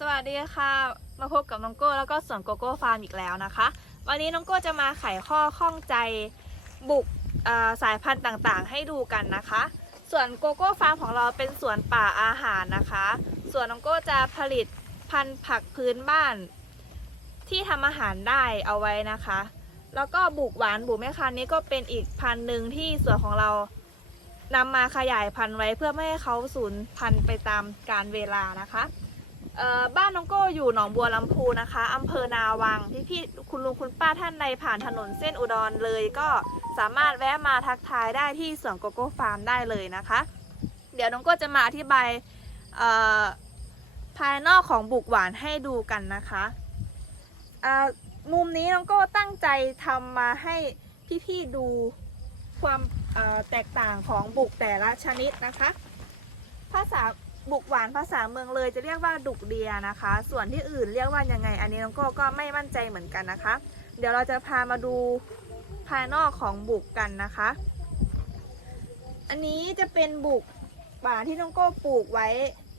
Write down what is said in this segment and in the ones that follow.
สวัสดีค่ะ มาพบกับน้องโก้แล้วก็สวนโกโก้ฟาร์มอีกแล้วนะคะ วันนี้น้องโก้จะมาไขข้อข้องใจบุกสายพันธุ์ต่างๆ ให้ดูกันนะคะ ส่วนโกโก้ฟาร์มของเราเป็นสวนป่าอาหารนะคะ ส่วนน้องโก้จะผลิตพันธุ์ผักพื้นบ้าน ที่ทำอาหารได้เอาไว้นะคะ แล้วก็บุกหวานบุกแม่คันนี้ก็เป็นอีกพันธุ์หนึ่งที่สวนของเรานำมาขยายพันธุ์ไว้เพื่อไม่ให้เขาสูญพันธุ์ไปตามกาลเวลานะคะ บ้านน้องโก้อยู่หนองบัวลำพูนะคะอำเภอนาวัง พี่ๆคุณลุงคุณป้าท่านใดผ่านถนนเส้นอุดรเลยก็สามารถแวะมาทักทายได้ที่สวนโกโก้ฟาร์มได้เลยนะคะ เดี๋ยวน้องโก้จะมาอธิบายภายนอกของบุกหวานให้ดูกันนะคะมุมนี้น้องโก้ตั้งใจทำมาให้พี่ๆดูความแตกต่างของบุกแต่ละชนิดนะคะ ภาษา บุกหวานภาษาเมืองเลยจะเรียกว่าดุกเดียนะคะ ส่วนที่อื่นเรียกว่ายังไง อันนี้น้องโก้ก็ไม่มั่นใจเหมือนกันนะคะ เดี๋ยวเราจะพามาดูภายนอกของบุกกันนะคะ อันนี้จะเป็นบุกหวานที่น้องโก้ปลูกไว้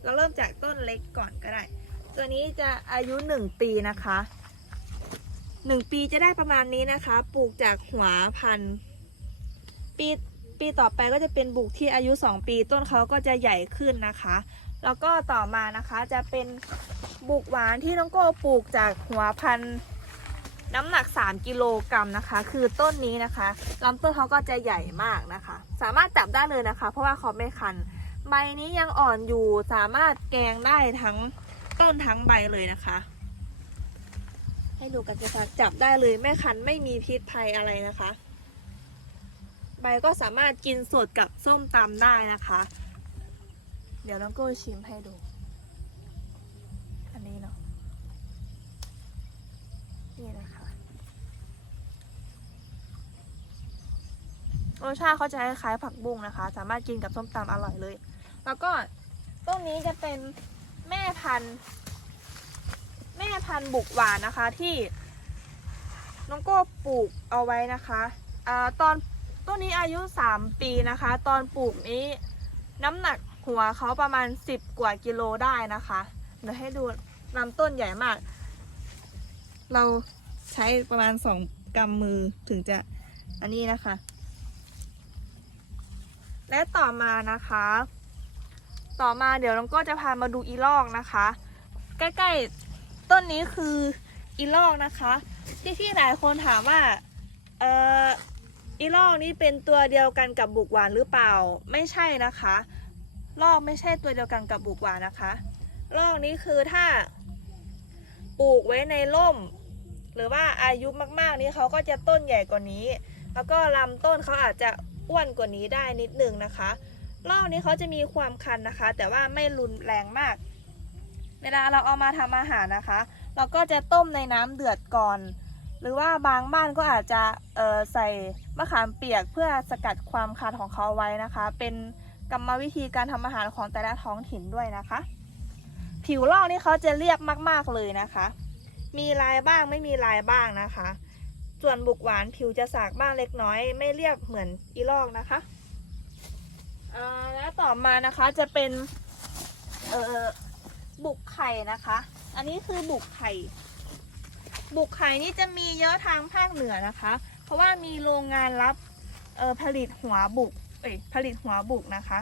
เราเริ่มจากต้นเล็กก่อนก็ได้ ตัวนี้จะอายุ 1 ปีนะคะ 1 ปีจะได้ประมาณนี้นะคะ ปลูกจากหัวพันปีปีต่อไปก็จะเป็นบุกที่อายุ 2 ปี ต้นเขาก็จะใหญ่ขึ้นนะคะ แล้วก็ต่อมานะคะจะเป็นบุกหวานที่น้องโก้ปลูกจากหัวพันธุ์น้ำหนัก 3 กิโลกรัมนะคะ คือต้นนี้นะคะลำต้นเขาก็จะใหญ่มากนะคะ สามารถจับได้เลยนะคะ เพราะว่าเขาไม่คัน ใบนี้ยังอ่อนอยู่สามารถแกงได้ทั้งต้นทั้งใบเลยนะคะ ให้ดูกันชัดๆจับได้เลยไม่คันไม่มีพิษภัยอะไรนะคะ ใบก็สามารถกินสดกับส้มตำได้นะคะ เดี๋ยวน้องโก้ชิมให้ดู อันนี้เนาะ นี่นะคะ รสชาติเขาจะคล้ายๆผักบุ้งนะคะ สามารถกินกับส้มตำอร่อยเลย แล้วก็ต้นนี้จะเป็นแม่พันธุ์ แม่พันธุ์บุกหวานนะคะที่น้องโก้ปลูกเอาไว้นะคะอตอนต้นนี้อายุ 3 ปีนะคะ ตอนปลูกนี้น้ำหนัก หัวเขาประมาณ 10 กว่ากิโลได้นะคะ เดี๋ยวให้ดูลำต้นใหญ่มาก เราใช้ประมาณ 2กำมือถึงจะอันนี้นะคะ และต่อมานะคะ ต่อมาเดี๋ยวน้องก็จะพามาดูอีลอกนะคะ ใกล้ๆต้นนี้คืออีลอกนะคะ ที่ที่หลายคนถามว่าเอ่ออีลอกนี้เป็นตัวเดียวกันกับบุกหวานหรือเปล่าไม่ใช่นะคะ ลอกไม่ใช่ตัวเดียวกันกับบุกหวานนะคะลอกนี้คือถ้าปลูกไว้ในร่ม หรือว่าอายุมากๆนี้เขาก็จะต้นใหญ่กว่านี้ แล้วก็ลำต้นเขาอาจจะอ้วนกว่านี้ได้นิดนึงนะคะลอกนี้เขาจะมีความคันนะคะ แต่ว่าไม่รุนแรงมาก เวลาเราเอามาทำอาหารนะคะ เราก็จะต้มในน้ำเดือดก่อน หรือว่าบางบ้านก็อาจจะใส่มะขามเปียกเพื่อสกัดความคันของเขาไว้นะคะ เป็น กรรมวิธีการทำอาหารของแต่ละท้องถิ่นด้วยนะคะ ผิวลอกนี่เขาจะเรียบมากๆเลยนะคะ มีลายบ้างไม่มีลายบ้างนะคะ ส่วนบุกหวานผิวจะสากบ้างเล็กน้อย ไม่เรียบเหมือนอีลอกนะคะแล้วต่อมานะคะจะเป็นเออบุกไข่นะคะ อันนี้คือบุกไข่ บุกไข่นี่จะมีเยอะทางภาคเหนือนะคะ เพราะว่ามีโรงงานรับผลิตหัวบุก เอ้ยผลิตหัวบุกนะคะ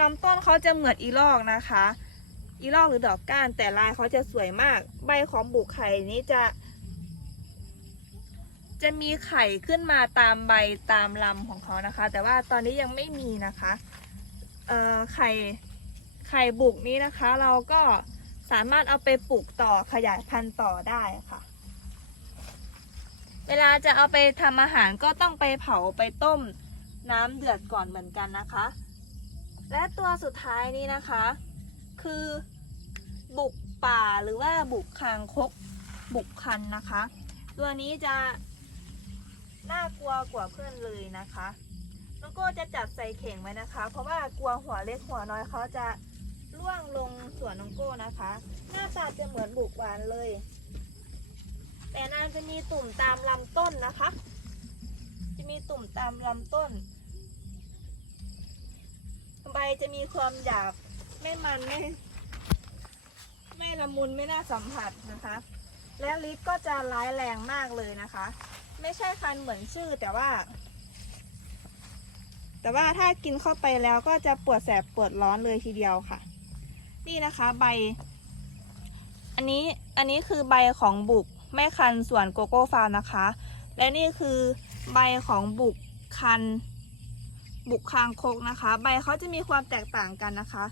ลำต้นเขาจะเหมือนอีลอกนะคะ อีลอกหรือดอกก้าน แต่ลายเขาจะสวยมาก ใบของบุกไข่นี้จะ จะมีไข่ขึ้นมาตามใบตามลำของเขานะคะ แต่ว่าตอนนี้ยังไม่มีนะคะเอ่อไข่ไข่บุกนี้นะคะ เราก็สามารถเอาไปปลูกต่อขยายพันธุ์ต่อได้ค่ะ เวลาจะเอาไปทำอาหารก็ต้องไปเผาไปต้ม น้ำเดือดก่อนเหมือนกันนะคะ และตัวสุดท้ายนี้นะคะ คือบุกป่าหรือว่าบุกคางคกบุกคันนะคะ ตัวนี้จะน่ากลัวกว่าเพื่อนเลยนะคะน้องโก้จะจัดใส่เข่งไว้นะคะ เพราะว่ากลัวหัวเล็กหัวน้อยเขาจะล่วงลงสวนน้องโก้นะคะ หน้าตาจะเหมือนบุกหวานเลย แต่นานจะมีตุ่มตามลำต้นนะคะ จะมีตุ่มตามลำต้น ใบจะมีความหยาบไม่มันไม่ไม่ละมุนไม่น่าสัมผัสนะคะ และฤทธิ์ก็จะร้ายแรงมากเลยนะคะ ไม่ใช่คันเหมือนชื่อแต่ว่า แต่ว่าถ้ากินเข้าไปแล้วก็จะปวดแสบปวดร้อนเลยทีเดียวค่ะ นี่นะคะใบ อันนี้อันนี้คือใบของบุกแม่คันสวนโกโก้ฟาร์มนะคะ และนี่คือใบของบุกคัน บุกคางคกนะคะ ใบเขาจะมีความแตกต่างกันนะคะ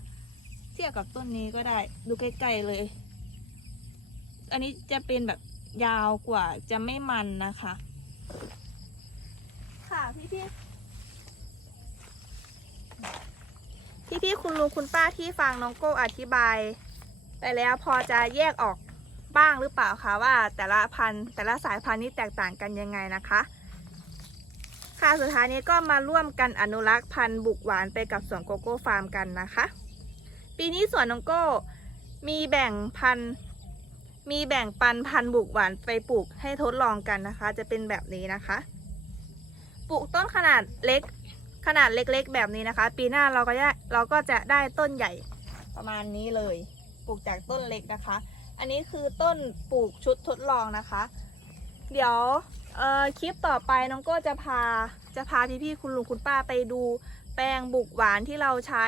เทียบกับต้นนี้ก็ได้ ดูใกล้ๆเลย อันนี้จะเป็นแบบยาวกว่าจะไม่มันนะคะ ค่ะพี่พี่พี่พี่คุณลุงคุณป้าที่ฟังน้องโก้อธิบายไปแล้วพอจะแยกออกบ้างหรือเปล่าคะว่าแต่ละพันธุ์แต่ละสายพันธุ์นี้แตกต่างกันยังไงนะคะ ค่ะสุดท้ายนี้ก็มาร่วมกันอนุรักษ์พันธุ์บุกหวานไปกับสวนโกโก้ฟาร์มกันนะคะ ปีนี้สวนน้องโก้มีแบ่งพันธุ์มีแบ่งปันพันธุ์บุกหวานไปปลูกให้ทดลองกันนะคะ จะเป็นแบบนี้นะคะ ปลูกต้นขนาดเล็กขนาดเล็กๆ แบบนี้นะคะ ปีหน้าเราก็จะเราก็จะได้ต้นใหญ่ประมาณนี้เลย ปลูกจากต้นเล็กนะคะ อันนี้คือต้นปลูกชุดทดลองนะคะ เดี๋ยว เอ่อคลิปต่อไปน้องโก็จะพาจะพาพี่ๆคุณลุงคุณป้าไปดูแปลงบุกหวานที่เราใช้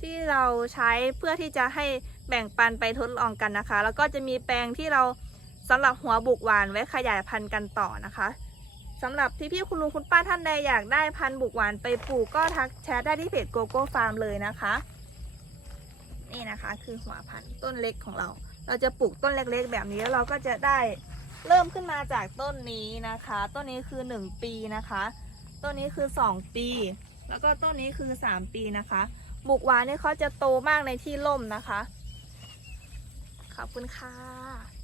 ที่เราใช้เพื่อที่จะให้แบ่งปันไปทดลองกันนะคะ แล้วก็จะมีแปลงที่เราสำหรับหัวบุกหวานไว้ขยายพันธุ์กันต่อนะคะสำหรับพี่ๆคุณลุงคุณป้าท่านใดอยากได้พันธุ์บุกหวานไปปลูกก็ทักแชทได้ที่เพจโกโก้ฟาร์มเลยนะคะ นี่นะคะคือหัวพันธุ์ต้นเล็กของเรา เราจะปลูกต้นเล็กๆ แบบนี้แล้วเราก็จะได้ เริ่มขึ้นมาจากต้นนี้นะคะ ต้นนี้คือ 1 ปีนะคะ ต้นนี้คือ 2 ปี แล้วก็ต้นนี้คือ 3 ปีนะคะ บุกหวานเนี่ยเขาจะโตมากในที่ร่มนะคะ ขอบคุณค่ะ